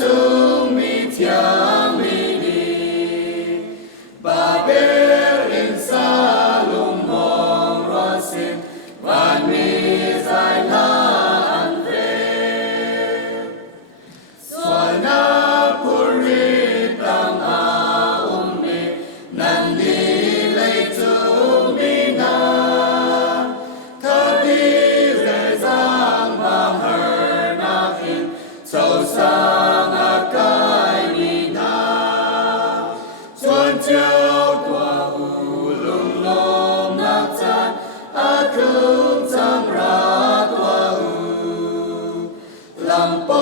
chung mi thiang mi đi ba bê in xa lùng mong ro xin van mi dài la an về xoa na puri tam a mi nan đi lấy chung mi na thơ đi rẽ giang ba hờ na hin sâu sang a cái mi na chuan chiao tua u lung lom nát chan a khung chang ra tua u lam po